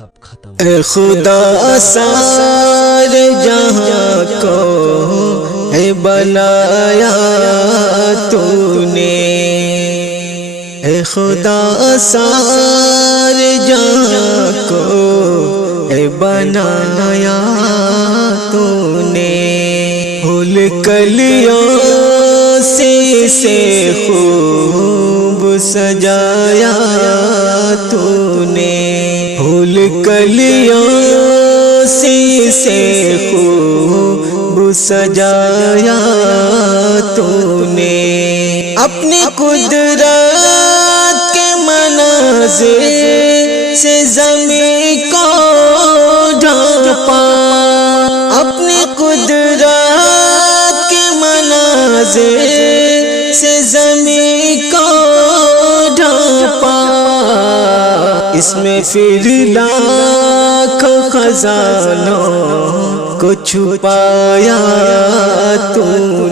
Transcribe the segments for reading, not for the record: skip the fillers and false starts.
سب ختم۔ اے خدا سارے جہاں کو ہے بنایا تو نے، اے خدا سارے جہاں کو ہے بنایا تو نے، پھول کلیوں سے خوب سجایا تو نے، پھول کلیوں سے خوب سجایا تو نے، اپنی قدرت کے مناظر سے زمین کو ڈھانپا، اپنی قدرت کے مناظر سے زمین کو ڈھانپا، اس میں پھر لاکھوں خزانوں کو چھپایا تو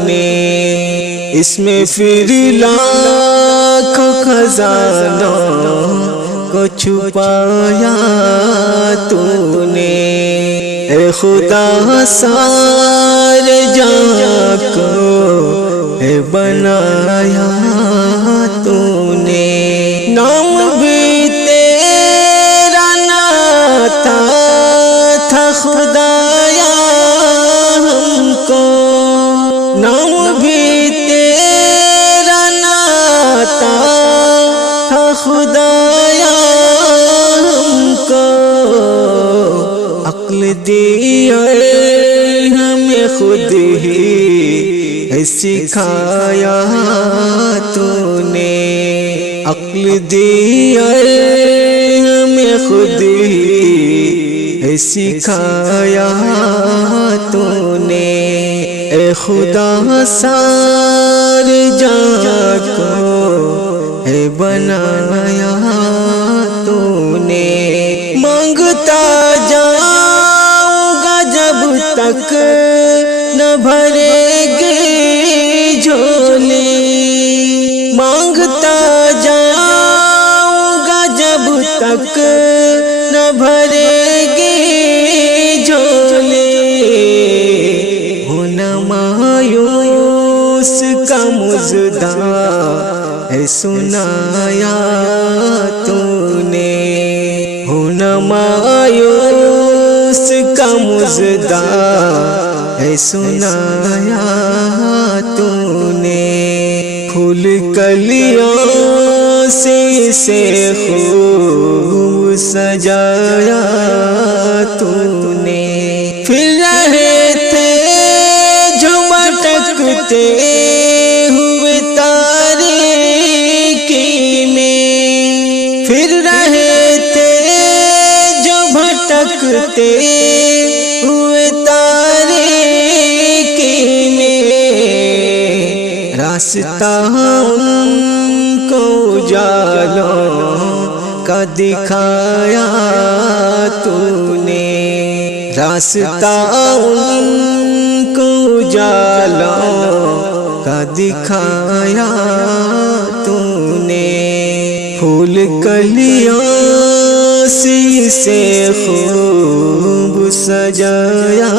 نے، اس میں پھر لاکھوں خزانوں کو چھپایا تو نے، اے خدا سارے جہاں کو ہے بنایا تو نے، نام بھی تیرا نہ تھا خدایا ہم کو، نام بھی تیرا نہ تھا خدایا ہم کو، عقل دیا ہمیں خود ہی سکھایا تو نے، عقل دیا ہمیں خود ہی سکھایا تو نے، اے خدا سارے جہاں کو ہے بنایا تو نے، مانگتا جاؤں گا جب تک نہ بھرے گی جھولی، مانگتا جاؤں گا جب تک نہ بھرے گی جھولی، ہونا مایوس کا مژدہ ہے سنایا تو نے، ہونا مایوس کا مژدہ ہے سنایا تو نے، پھول کلیوں سے خوب سجایا تو نے، پھر رہے تھے جو بھٹکتے ہوئے تاریکی میں، پھر رہے تھے جو بھٹکتے ہوئے تاریکی میں، راستہ ان کو اجالوں کا دکھایا تو نے، راستہ ان کو اجالوں کا دکھایا تو نے، پھول کلیوں سے خوب سجایا